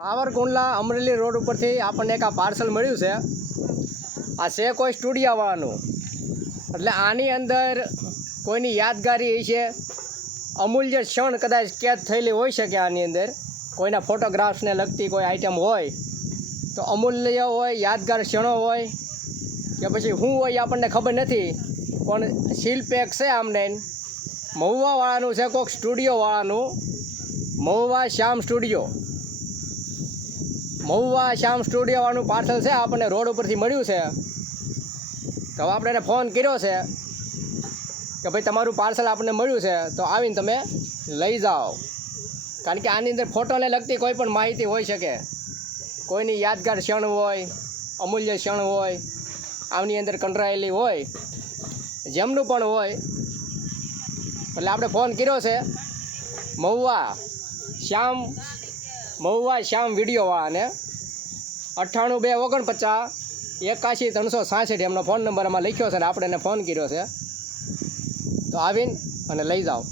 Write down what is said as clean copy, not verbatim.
Savarkundla Amreli road ઉપરથી આપણને એક આ પાર્સલ મળ્યું છે. આ છે કોઈ સ્ટુડિયોવાળાનું, એટલે આની અંદર કોઈની યાદગારી છે, અમૂલ્ય ક્ષણ કદાચ કેદ થયેલી હોઈ શકે. આની અંદર કોઈના ફોટોગ્રાફ્સને લગતી કોઈ આઈટમ હોય તો અમૂલ્ય હોય, યાદગાર ક્ષણો હોય કે પછી શું હોય એ આપણને ખબર નથી, પણ સીલ પેક છે. આમને મહુવાવાળાનું છે, કોઈક સ્ટુડિયોવાળાનું, મહુવા શ્યામ સ્ટુડિયોવાળાનું પાર્સલ છે. આપણને રોડ ઉપરથી મળ્યું છે. તો આપણે એને ફોન કર્યો છે કે ભાઈ તમારું પાર્સલ આપણને મળ્યું છે તો આવીને તમે લઈ જાઓ. કારણ કે આની અંદર ફોટોને લગતી કોઈ પણ માહિતી હોઈ શકે, કોઈની યાદગાર ક્ષણ હોય, અમૂલ્ય ક્ષણ હોય, આની અંદર કંડરાયેલી હોય, જેમનું પણ હોય. એટલે આપણે ફોન કર્યો છે મહુવા શ્યામ વિડીયોવાળાને. 98 249 81 366 એમનો ફોન નંબર એમાં લખ્યો છે અને આપણે એને ફોન કર્યો છે. તો આવીને અને લઈ જાઓ.